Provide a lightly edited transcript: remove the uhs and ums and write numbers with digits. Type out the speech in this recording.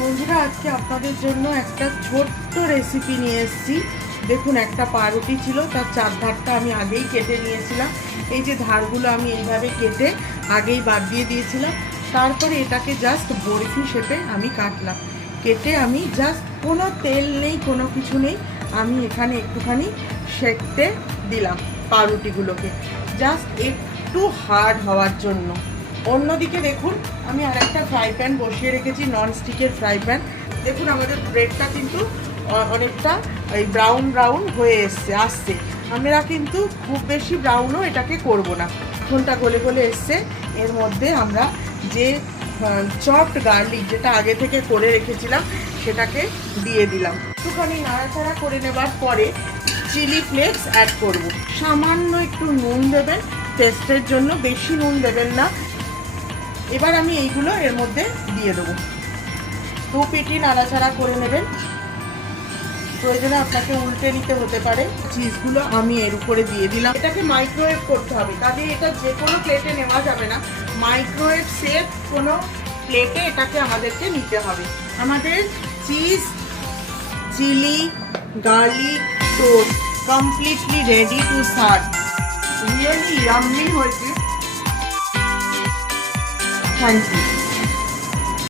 বন্ধুরা, আজকে আপনাদের জন্য একটা ছোট্ট রেসিপি নিয়ে এসেছি। দেখুন, একটা পাউরুটি ছিল, তার চারধারটা আমি আগেই কেটে নিয়েছিলাম। এই যে ধারগুলো আমি এইভাবে কেটে আগেই বাদ দিয়ে দিয়েছিলাম। তারপরে এটাকে জাস্ট বরফি শেপে আমি কাটলাম। কেটে আমি জাস্ট কোনো তেল নেই, কোনো কিছু নেই, আমি এখানে একটুখানি সেঁকতে দিলাম পাউরুটিগুলোকে, জাস্ট একটু হার্ড হওয়ার জন্য। অন্যদিকে দেখুন, আমি আর একটা ফ্রাই প্যান বসিয়ে রেখেছি, নন স্টিকের ফ্রাই প্যান। দেখুন, আমাদের ব্রেডটা কিন্তু অনেকটা এই ব্রাউন ব্রাউন হয়ে আসছে। আমরা কিন্তু খুব বেশি ব্রাউনও এটাকে করব না। ঘন্টা গলে গলে এসছে। এর মধ্যে আমরা যে চপড গার্লিক যেটা আগে থেকে করে রেখেছিলাম সেটাকে দিয়ে দিলাম। একটুখানি নাড়াচাড়া করে নেবার পরে চিলি ফ্লেক্স অ্যাড করব। সামান্য একটু নুন দেবেন টেস্টের জন্য, বেশি নুন দেবেন না। এবার আমি এইগুলো এর মধ্যে দিয়ে দেবো। দু পিটি নাড়াচাড়া করে নেবেন, প্রয়োজনে আপনাকে উল্টে নিতে হতে পারে। চিজগুলো আমি এর উপরে দিয়ে দিলাম। এটাকে মাইক্রোওয়েভ করতে হবে, কাজে এটা যে কোনো প্লেটে নেওয়া যাবে না। মাইক্রোওয়েভ সেফ কোনো প্লেটে এটাকে আমাদেরকে নিতে হবে। আমাদের cheese chilli garlic toast completely ready to serve. Really yummy হয়েছে। Thank you.